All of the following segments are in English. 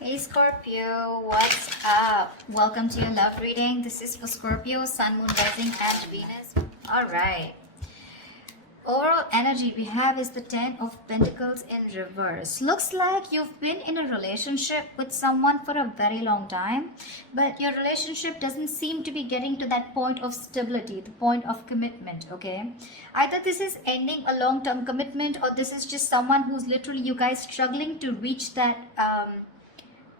Hey Scorpio, what's up? Welcome to your love reading. This is for Scorpio, Sun, Moon, Rising, and Venus. Alright. Overall energy we have is the Ten of Pentacles in reverse. Looks like you've been in a relationship with someone for a very long time, but your relationship doesn't seem to be getting to that point of stability, the point of commitment, okay? Either this is ending a long-term commitment, or this is just someone who's literally, you guys, struggling to reach that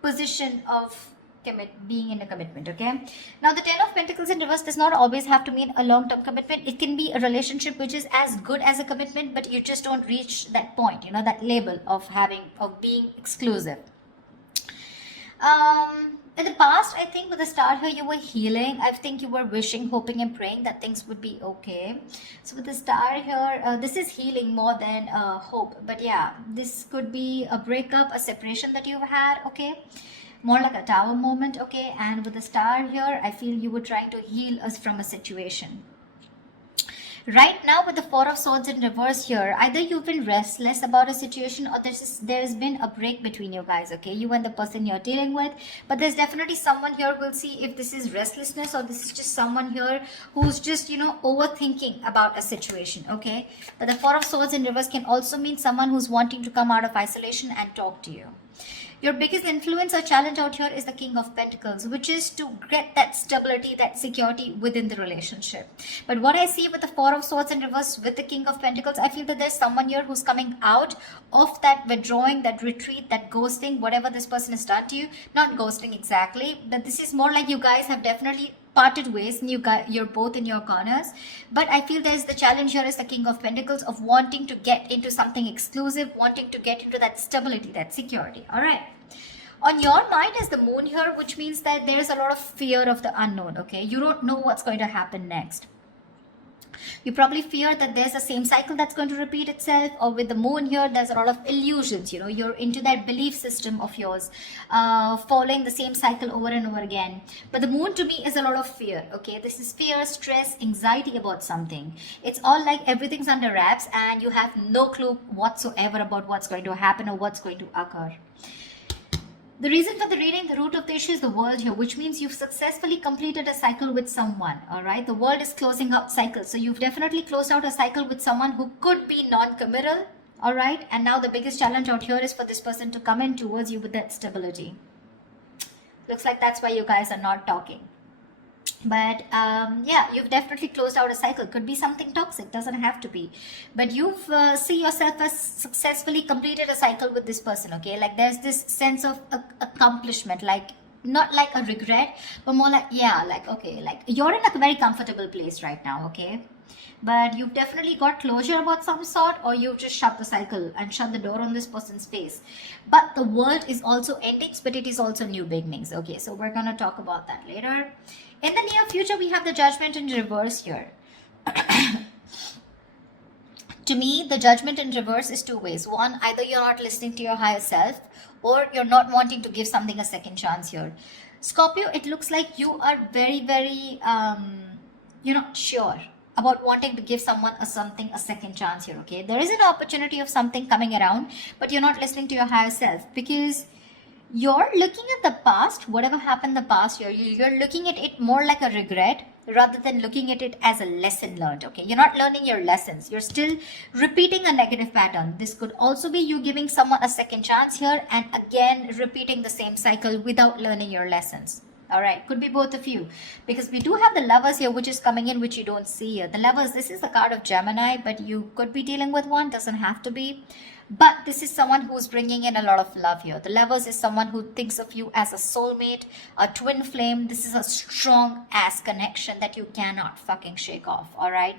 position of being in a commitment. Okay, now the Ten of Pentacles in reverse does not always have to mean a long-term commitment. It can be a relationship which is as good as a commitment, but you just don't reach that point, you know, that label of being exclusive. In the past, I think with the Star here, you were healing. I think you were wishing, hoping and praying that things would be okay. So with the Star here, this is healing more than hope. But yeah, this could be a breakup, a separation that you've had, okay? More like a Tower moment, okay? And with the Star here, I feel you were trying to heal us from a situation. Right now with the Four of Swords in reverse here, either you've been restless about a situation, or there's been a break between you guys, okay? You and the person you're dealing with. But there's definitely someone here. We'll see if this is restlessness or this is just someone here who's just, you know, overthinking about a situation, okay? But the Four of Swords in reverse can also mean someone who's wanting to come out of isolation and talk to you. Your biggest influence or challenge out here is the King of Pentacles, which is to get that stability, that security within the relationship. But what I see with the Four of Swords in reverse with the King of Pentacles, I feel that there's someone here who's coming out of that withdrawing, that retreat, that ghosting, whatever this person has done to you. Not ghosting exactly, but this is more like you guys have definitely parted ways and you're both in your corners. But I feel there's the challenge here is the King of Pentacles of wanting to get into something exclusive, wanting to get into that stability, that security. All right. On your mind is the Moon here, which means that there's a lot of fear of the unknown, okay? You don't know what's going to happen next. You probably fear that there's the same cycle that's going to repeat itself, or with the Moon here, there's a lot of illusions, you know, you're into that belief system of yours, following the same cycle over and over again. But the Moon to me is a lot of fear, okay? This is fear, stress, anxiety about something. It's all like everything's under wraps and you have no clue whatsoever about what's going to happen or what's going to occur. The reason for the reading, the root of the issue is the World here, which means you've successfully completed a cycle with someone, all right? The World is closing out cycles. So you've definitely closed out a cycle with someone who could be non-committal, all right? And now the biggest challenge out here is for this person to come in towards you with that stability. Looks like that's why you guys are not talking. But yeah, you've definitely closed out a cycle. Could be something toxic, doesn't have to be. But you've see yourself as successfully completed a cycle with this person, okay? Like there's this sense of accomplishment, like not like a regret, but more like, yeah, like, okay, like you're in a very comfortable place right now, okay? But you've definitely got closure about some sort, or you've just shut the cycle and shut the door on this person's face. But the world is also endings, but it is also new beginnings, okay? So we're going to talk about that later. In the near future, we have the Judgment in reverse here. To me, the Judgment in reverse is two ways. One, either you're not listening to your higher self, or you're not wanting to give something a second chance here. Scorpio, it looks like you are very, very, you're not sure about wanting to give someone a second chance here, okay? There is an opportunity of something coming around, but you're not listening to your higher self because you're looking at the past, whatever happened in the past year, you're looking at it more like a regret rather than looking at it as a lesson learned, okay? You're not learning your lessons. You're still repeating a negative pattern. This could also be you giving someone a second chance here and again repeating the same cycle without learning your lessons. All right, could be both of you, because we do have the Lovers here, which is coming in, which you don't see here. The Lovers, this is the card of Gemini, but you could be dealing with one, doesn't have to be. But this is someone who's bringing in a lot of love here. The Lovers is someone who thinks of you as a soulmate, a twin flame. This is a strong ass connection that you cannot fucking shake off, all right?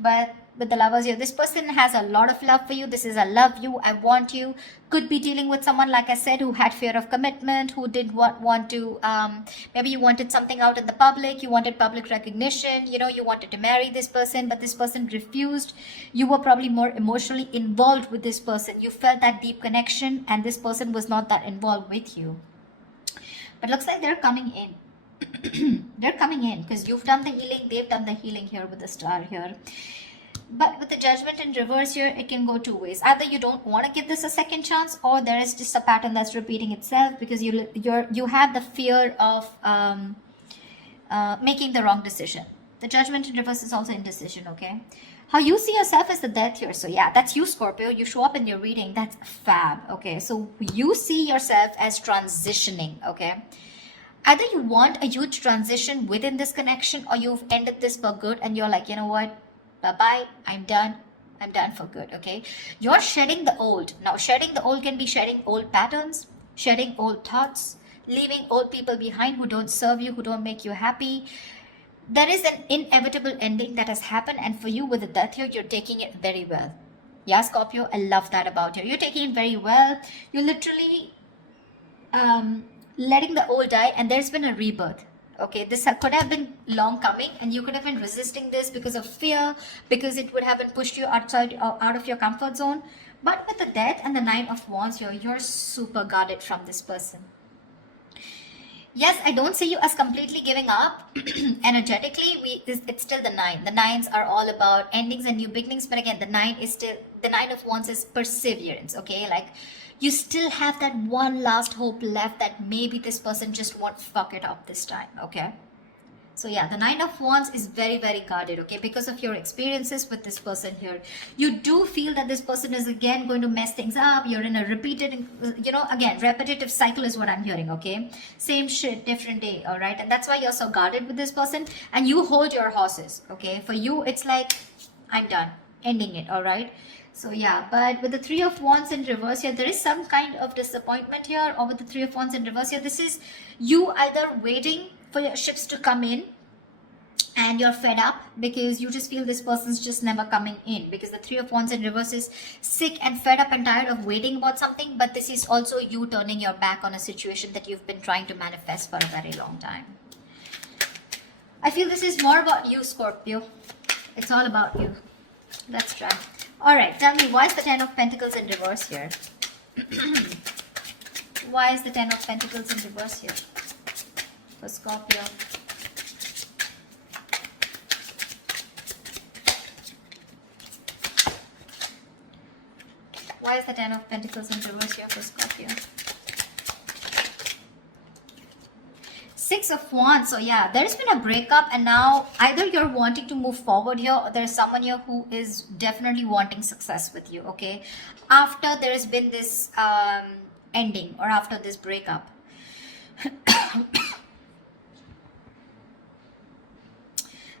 But with the Lovers here, this person has a lot of love for you. This is a love you, I want you. Could be dealing with someone, like I said, who had fear of commitment, who didn't want to, maybe you wanted something out in the public, you wanted public recognition, you know, you wanted to marry this person, but this person refused. You were probably more emotionally involved with this person. You felt that deep connection and this person was not that involved with you. But looks like they're coming in. They're coming in because you've done the healing, they've done the healing here with the Star here. But with the Judgment in reverse here, it can go two ways. Either you don't want to give this a second chance, or there is just a pattern that's repeating itself because you have the fear of making the wrong decision. The Judgment in reverse is also indecision, okay? How you see yourself is the Death here. So yeah, that's you, Scorpio. You show up in your reading. That's fab, okay? So you see yourself as transitioning, okay? Either you want a huge transition within this connection, or you've ended this for good and you're like, you know what? Bye-bye. I'm done. I'm done for good, okay? You're shedding the old. Now, shedding the old can be shedding old patterns, shedding old thoughts, leaving old people behind who don't serve you, who don't make you happy. There is an inevitable ending that has happened, and for you with the Death here, you're taking it very well. Yeah, Scorpio, I love that about you. You're taking it very well. You're literally letting the old die, and there's been a rebirth. Okay, this could have been long coming, and you could have been resisting this because of fear, because it would have been pushed you outside, out of your comfort zone. But with the Death and the Nine of Wands here, you're super guarded from this person. Yes, I don't see you as completely giving up. Energetically, it's still the 9. The 9s are all about endings and new beginnings. But again, the 9 of Wands is perseverance. Okay, like you still have that one last hope left that maybe this person just won't fuck it up this time. Okay. So yeah, the 9 of Wands is very, very guarded, okay? Because of your experiences with this person here. You do feel that this person is again going to mess things up. You're in a repeated, again, repetitive cycle is what I'm hearing, okay? Same shit, different day, all right? And that's why you're so guarded with this person. And you hold your horses, okay? For you, it's like, I'm done, ending it, all right? So yeah, but with the 3 of Wands in reverse here, there is some kind of disappointment here. Or with the 3 of Wands in reverse here, this is you either waiting for your ships to come in and you're fed up because you just feel this person's just never coming in, because the 3 of Wands in reverse is sick and fed up and tired of waiting about something. But this is also you turning your back on a situation that you've been trying to manifest for a very long time. I feel this is more about you, Scorpio. It's all about you. Let's try. All right, tell me, why is the 10 of Pentacles in reverse here? Why is the 10 of Pentacles in reverse here for Scorpio? Why is the 10 of Pentacles in reverse here for Scorpio? 6 of Wands. So yeah, there's been a breakup, and now either you're wanting to move forward here, or there's someone here who is definitely wanting success with you, okay? After there's been this ending, or after this breakup.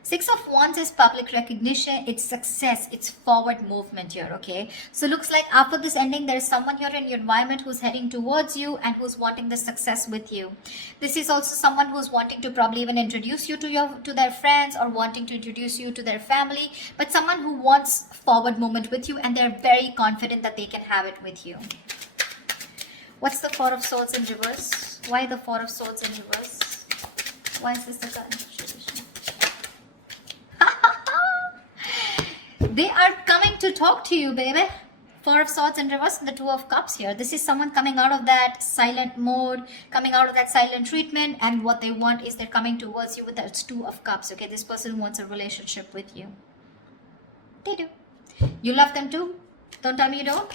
6 of Wands is public recognition, it's success, it's forward movement here, okay? So looks like after this ending, there is someone here in your environment who's heading towards you and who's wanting the success with you. This is also someone who's wanting to probably even introduce you to their friends, or wanting to introduce you to their family, but someone who wants forward movement with you, and they're very confident that they can have it with you. What's the 4 of Swords in reverse? Why the 4 of Swords in reverse? Why is this the card? They are coming to talk to you, baby. 4 of Swords in reverse and the 2 of Cups here. This is someone coming out of that silent mode, coming out of that silent treatment, and what they want is they're coming towards you with that 2 of Cups, okay? This person wants a relationship with you. They do. You love them too? Don't tell me you don't.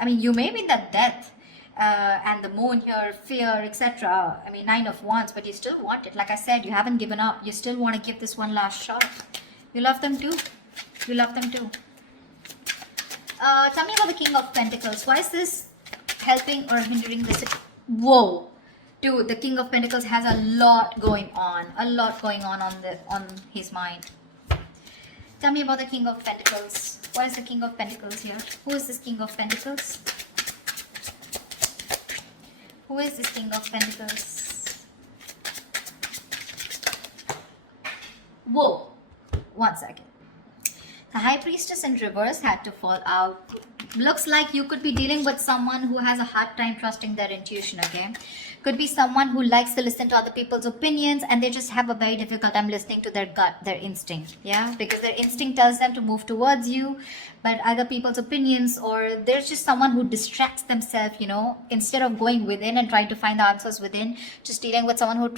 I mean, you may be in that death and the moon here, fear, etc. I mean, 9 of Wands, but you still want it. Like I said, you haven't given up. You still want to give this one last shot. You love them too? You love them too. Tell me about the King of Pentacles. Why is this helping or hindering this? Whoa. Dude, the King of Pentacles has a lot going on. A lot going on his mind. Tell me about the King of Pentacles. Why is the King of Pentacles here? Who is this King of Pentacles? Who is this King of Pentacles? Whoa. 1 second. The High Priestess in reverse had to fall out. Looks like you could be dealing with someone who has a hard time trusting their intuition, okay? Could be someone who likes to listen to other people's opinions, and they just have a very difficult time listening to their gut, their instinct, yeah? Because their instinct tells them to move towards you, but other people's opinions, or there's just someone who distracts themselves, instead of going within and trying to find the answers within, just dealing with someone who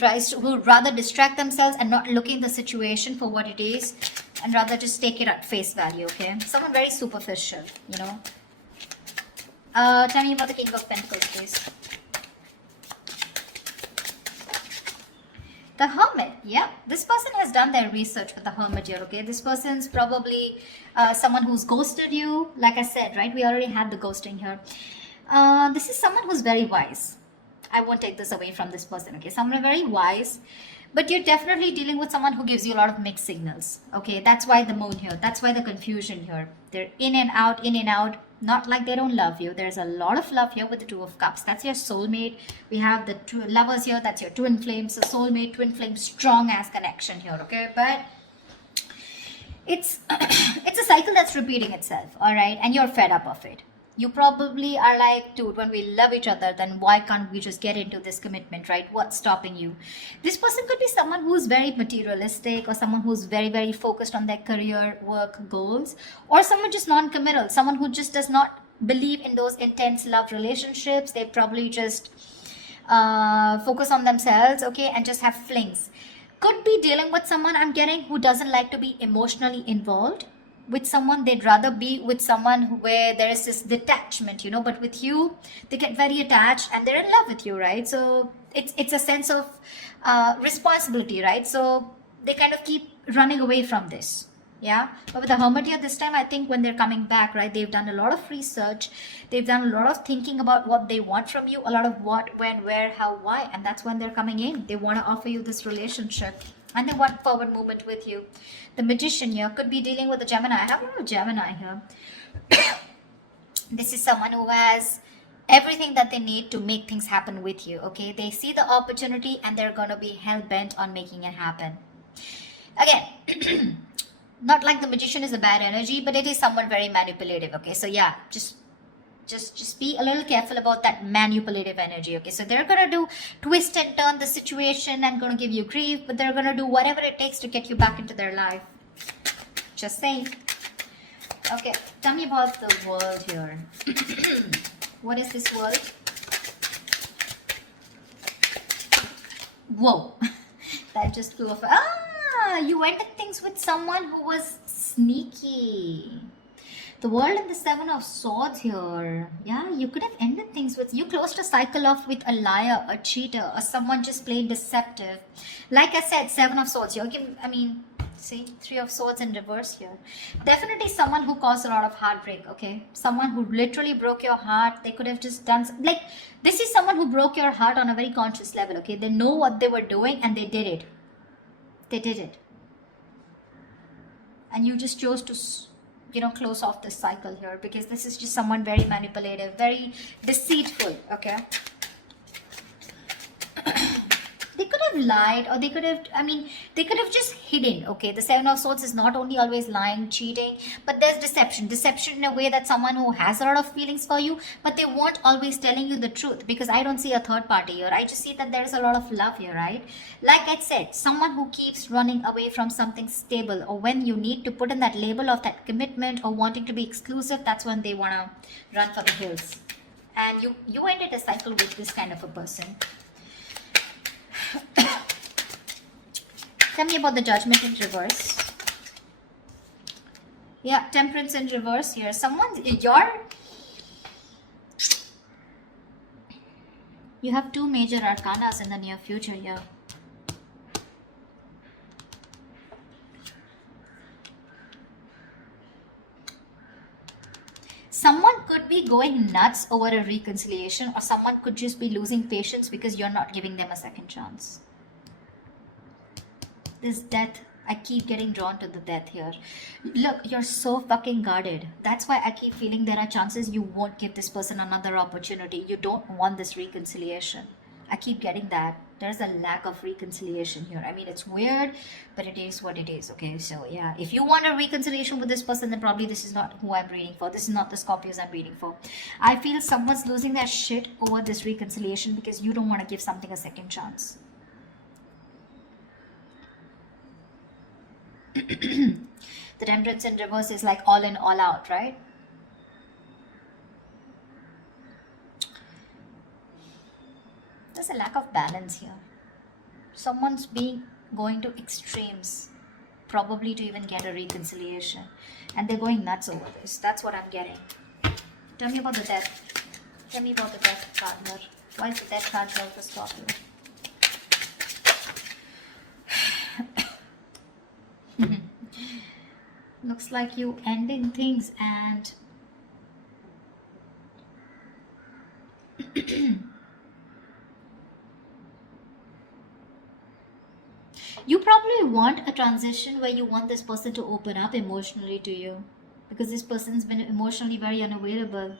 who rather distract themselves and not looking the situation for what it is, and rather just take it at face value, okay? Someone very superficial, you know. Tell me about the King of Pentacles, please. The Hermit, yeah. This person has done their research with the Hermit here, okay? This person's probably someone who's ghosted you. Like I said, right? We already had the ghosting here. This is someone who's very wise. I won't take this away from this person, okay? Someone very wise. But you're definitely dealing with someone who gives you a lot of mixed signals, okay? That's why the moon here. That's why the confusion here. They're in and out, in and out. Not like they don't love you. There's a lot of love here with the Two of Cups. That's your soulmate. We have the two lovers here. That's your twin flames. So soulmate, twin flame, strong ass connection here, okay? But it's it's a cycle that's repeating itself, all right? And you're fed up of it. You probably are like, dude, when we love each other, then why can't we just get into this commitment, right? What's stopping you? This person could be someone who's very materialistic, or someone who's very, very focused on their career, work, goals, or someone just non-committal, someone who just does not believe in those intense love relationships. They probably just focus on themselves, okay, and just have flings. Could be dealing with someone, I'm getting, who doesn't like to be emotionally involved with someone. They'd rather be with someone where there is this detachment, you know. But with you, they get very attached and they're in love with you, right? So it's a sense of responsibility, right? So they kind of keep running away from this, yeah. But with the Hermit here this time, I think when they're coming back, right, they've done a lot of research, they've done a lot of thinking about what they want from you, a lot of what, when, where, how, why, and that's when they're coming in. They want to offer you this relationship and they want forward movement with you. The Magician here could be dealing with a Gemini. I have a lot of Gemini here. This is someone who has everything that they need to make things happen with you, okay? They see the opportunity and they're going to be hell-bent on making it happen. Again, not like the Magician is a bad energy, but it is someone very manipulative, okay? So yeah, just be a little careful about that manipulative energy, okay? So they're gonna do twist and turn the situation and gonna give you grief, but they're gonna do whatever it takes to get you back into their life. Just saying. Okay, tell me about the world here. What is this world? Whoa, that just flew off. Ah, you ended things with someone who was sneaky. The World and the Seven of Swords here. Yeah, you could have ended things with, you closed a cycle off with a liar, a cheater, or someone just plain deceptive. Like I said, Seven of Swords here. I mean, see, Three of Swords in reverse here. Definitely someone who caused a lot of heartbreak, okay? Someone who literally broke your heart. They could have just done, like, this is someone who broke your heart on a very conscious level, okay? They know what they were doing and they did it. They did it. And you just chose to, you know, close off this cycle here, because this is just someone very manipulative, very deceitful, okay? They could have lied, or they could have, I mean, they could have just hidden, okay? The Seven of Swords is not only always lying, cheating, but there's deception. Deception in a way that someone who has a lot of feelings for you, but they won't always telling you the truth, because I don't see a third party here. I just see that there's a lot of love here, right? Like I said, someone who keeps running away from something stable, or when you need to put in that label of that commitment or wanting to be exclusive, that's when they want to run for the hills. And you ended a cycle with this kind of a person. Tell me about the Judgment in reverse. Yeah, Temperance in reverse here. You have two major arcanas in the near future here. Someone could be going nuts over a reconciliation, or someone could just be losing patience because you're not giving them a second chance. This death, I keep getting drawn to the death here. Look, you're so fucking guarded. That's why I keep feeling there are chances you won't give this person another opportunity. You don't want this reconciliation. I keep getting that. There's a lack of reconciliation here. I mean, it's weird, but it is what it is, okay? So, yeah, if you want a reconciliation with this person, then probably this is not who I'm reading for. This is not the Scorpios I'm reading for. I feel someone's losing their shit over this reconciliation because you don't want to give something a second chance. The Temperance in reverse is like all in, all out, right? There's a lack of balance here. Someone's going to extremes. probably to even get a reconciliation. And they're going nuts over this. That's what I'm getting. Tell me about the death. Tell me about the death card here. Why is the death card here for Scorpio? Looks like you ending things and you probably want a transition where you want this person to open up emotionally to you, because this person's been emotionally very unavailable.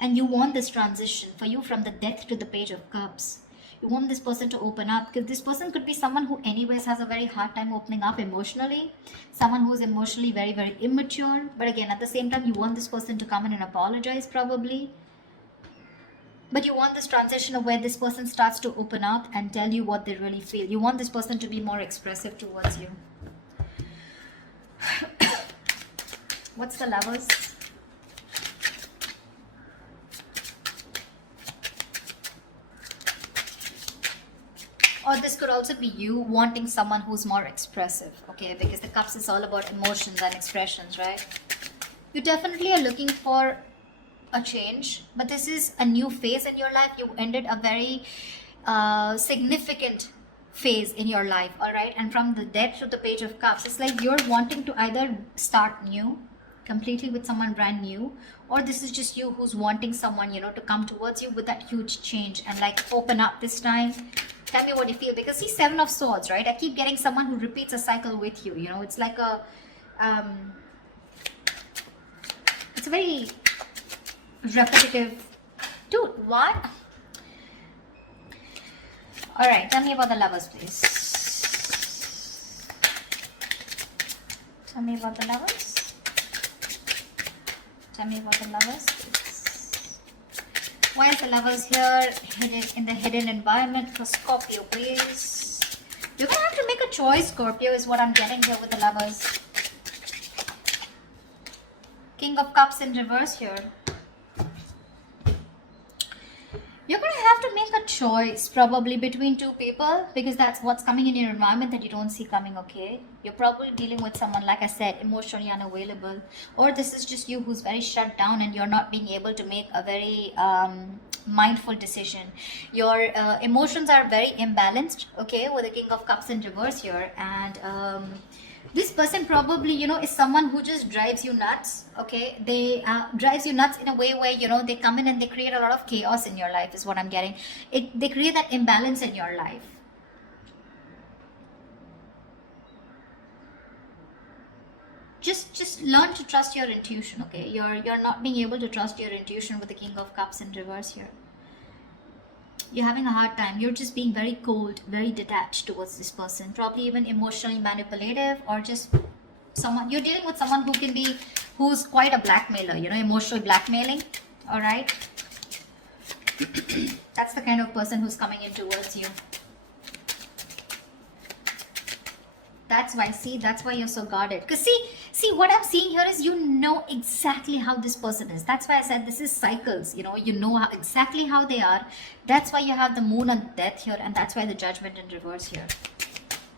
And you want this transition for you from the Death to the Page of Cups. You want this person to open up, because this person could be someone who anyways has a very hard time opening up emotionally. Someone who is emotionally very, very immature. But again, at the same time, you want this person to come in and apologize probably. But you want this transition of where this person starts to open up and tell you what they really feel. You want this person to be more expressive towards you. What's the Lovers? Or this could also be you wanting someone who's more expressive, okay? Because the Cups is all about emotions and expressions, right? You definitely are looking for a change, but this is a new phase in your life. You ended a very significant phase in your life, all right? And from the Death to the Page of Cups, it's like you're wanting to either start new, completely with someone brand new, or this is just you who's wanting someone, you know, to come towards you with that huge change and like open up this time. Tell me what you feel, because see, Seven of Swords, right? I keep getting someone who repeats a cycle with you, you know? It's like a it's a very repetitive. Dude, what? All right, tell me about the Lovers, please. Tell me about the Lovers. Tell me about the Lovers, please. Why is the Lovers here hidden in the hidden environment for Scorpio, please? You're gonna have to make a choice, Scorpio, is what I'm getting here with the Lovers. King of Cups in reverse here. You're going to have to make a choice probably between two people, because that's what's coming in your environment that you don't see coming, okay? You're probably dealing with someone, like I said, emotionally unavailable. Or this is just you who's very shut down and you're not being able to make a very mindful decision. Your emotions are very imbalanced, okay, with the King of Cups in reverse here. And this person probably, you know, is someone who just drives you nuts, okay? They drives you nuts in a way where, you know, they come in and they create a lot of chaos in your life is what I'm getting. They create that imbalance in your life. Just learn to trust your intuition, okay? You're not being able to trust your intuition with the King of Cups in reverse here. You're having a hard time. You're just being very cold, very detached towards this person. Probably even emotionally manipulative, or just someone, you're dealing with someone who can be, who's quite a blackmailer, you know, emotionally blackmailing. All right. That's the kind of person who's coming in towards you. That's why, see, that's why you're so guarded. Because see, what I'm seeing here is you know exactly how this person is. That's why I said this is cycles, you know exactly how they are. That's why you have the Moon and Death here, and that's why the Judgment in reverse here.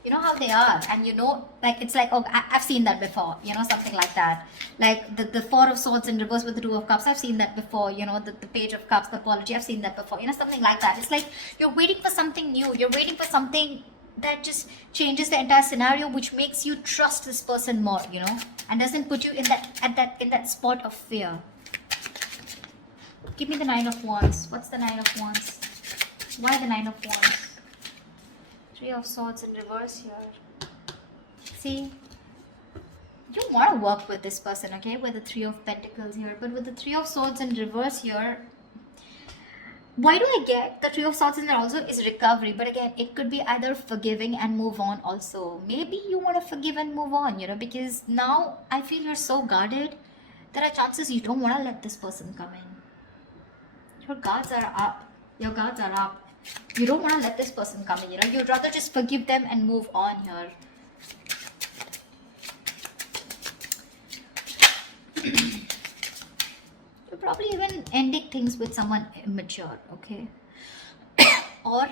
You know how they are, and you know, like, it's like, oh, I've seen that before, you know, something like that. Like the Four of Swords in reverse with the Two of Cups, I've seen that before, you know, the Page of Cups, the apology, I've seen that before, you know, something like that. It's like you're waiting for something new, you're waiting for something that just changes the entire scenario, which makes you trust this person more, you know, and doesn't put you in that spot of fear. Give me the Nine of Wands. What's the Nine of Wands? Why the Nine of Wands? Three of Swords in reverse here. See, you want to work with this person, okay, with the Three of Pentacles here, but with the Three of Swords in reverse here, why do I get the Three of Swords in there also is recovery? But again, it could be either forgiving and move on also. Maybe you want to forgive and move on, you know, because now I feel you're so guarded. There are chances you don't want to let this person come in. Your guards are up. Your guards are up. You don't want to let this person come in, you know. You'd rather just forgive them and move on here. You're probably even ending things with someone immature, okay? Or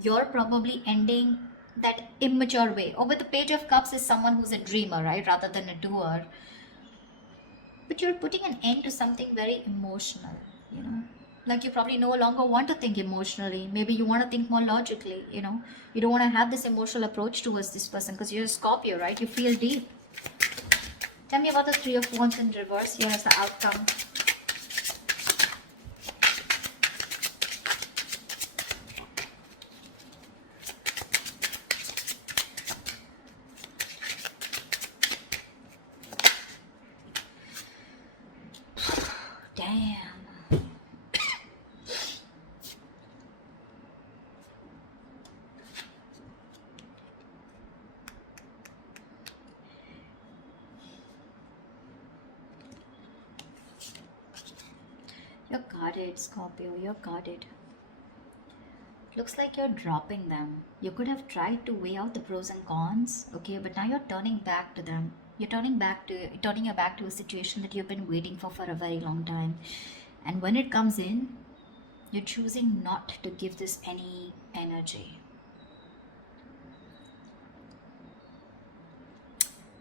you're probably ending that immature way. Or with the Page of Cups is someone who's a dreamer, right, rather than a doer. But you're putting an end to something very emotional, you know. Like you probably no longer want to think emotionally. Maybe you want to think more logically, you know. You don't want to have this emotional approach towards this person because you're a Scorpio, right? You feel deep. Tell me about the Three of Wands in reverse. Here is the outcome. Damn. You're guarded, Scorpio. You're guarded. Looks like you're dropping them. You could have tried to weigh out the pros and cons, okay, but now you're turning back to them. You're turning your back to a situation that you've been waiting for a very long time. And when it comes in, you're choosing not to give this any energy.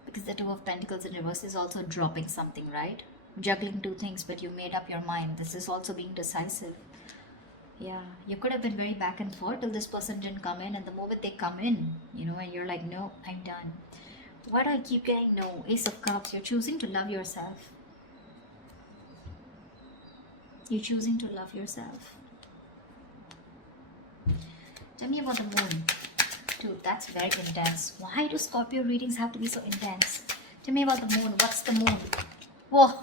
Because the Two of Pentacles in reverse is also dropping something, right? Juggling two things, but you made up your mind. This is also being decisive. Yeah, you could have been very back and forth till this person didn't come in, and the moment they come in, you know, and you're like, no, I'm done. Why do I keep getting no? Ace of Cups. You're choosing to love yourself. You're choosing to love yourself. Tell me about the moon. Dude, that's very intense. Why do Scorpio readings have to be so intense? Tell me about the moon. What's the moon? Whoa.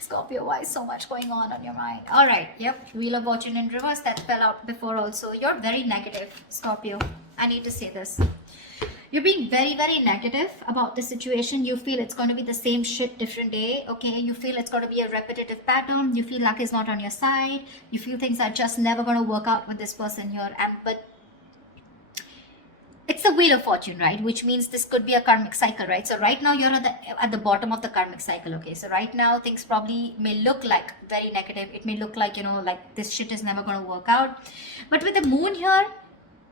Scorpio, why is so much going on your mind? All right. Yep. Wheel of Fortune in reverse. That fell out before also. You're very negative, Scorpio. I need to say this. You're being very, very negative about the situation. You feel it's going to be the same shit different day. Okay. You feel it's going to be a repetitive pattern. You feel luck is not on your side. You feel things are just never going to work out with this person here. But it's the Wheel of Fortune, right? Which means this could be a karmic cycle, right? So right now you're at the bottom of the karmic cycle, okay? So right now things probably may look like very negative. It may look like, you know, like this shit is never going to work out. But with the moon here,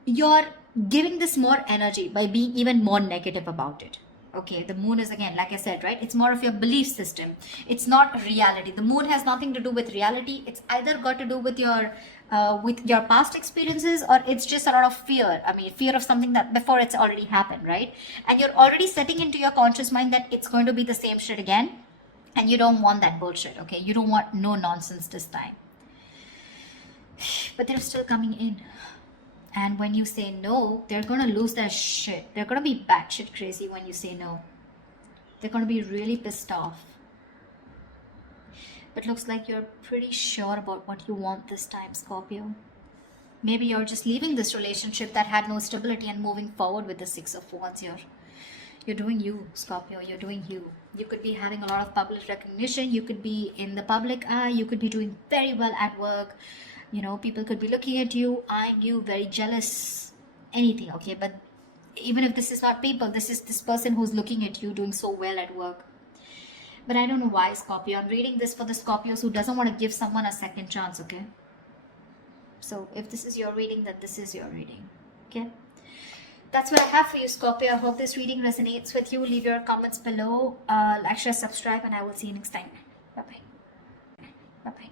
you're giving this more energy by being even more negative about it. Okay, the moon is, again, like I said, right? It's more of your belief system. It's not reality. The moon has nothing to do with reality. It's either got to do with your past experiences, or it's just a lot of fear. I mean, fear of something that before it's already happened, right? And you're already setting into your conscious mind that it's going to be the same shit again. And you don't want that bullshit, okay? You don't want no nonsense this time. But they're still coming in. And when you say no, they're going to lose their shit. They're going to be batshit crazy when you say no. They're going to be really pissed off. But looks like you're pretty sure about what you want this time, Scorpio. Maybe you're just leaving this relationship that had no stability and moving forward with the Six of Wands here. You're doing you, Scorpio. You're doing you. You could be having a lot of public recognition. You could be in the public eye. You could be doing very well at work. You know, people could be looking at you, eyeing you, very jealous, anything, okay? But even if this is not people, this is this person who's looking at you doing so well at work. But I don't know why, Scorpio. I'm reading this for the Scorpios who doesn't want to give someone a second chance, okay? So if this is your reading, then this is your reading, okay? That's what I have for you, Scorpio. I hope this reading resonates with you. Leave your comments below. Like, share, subscribe, and I will see you next time. Bye-bye. Bye-bye.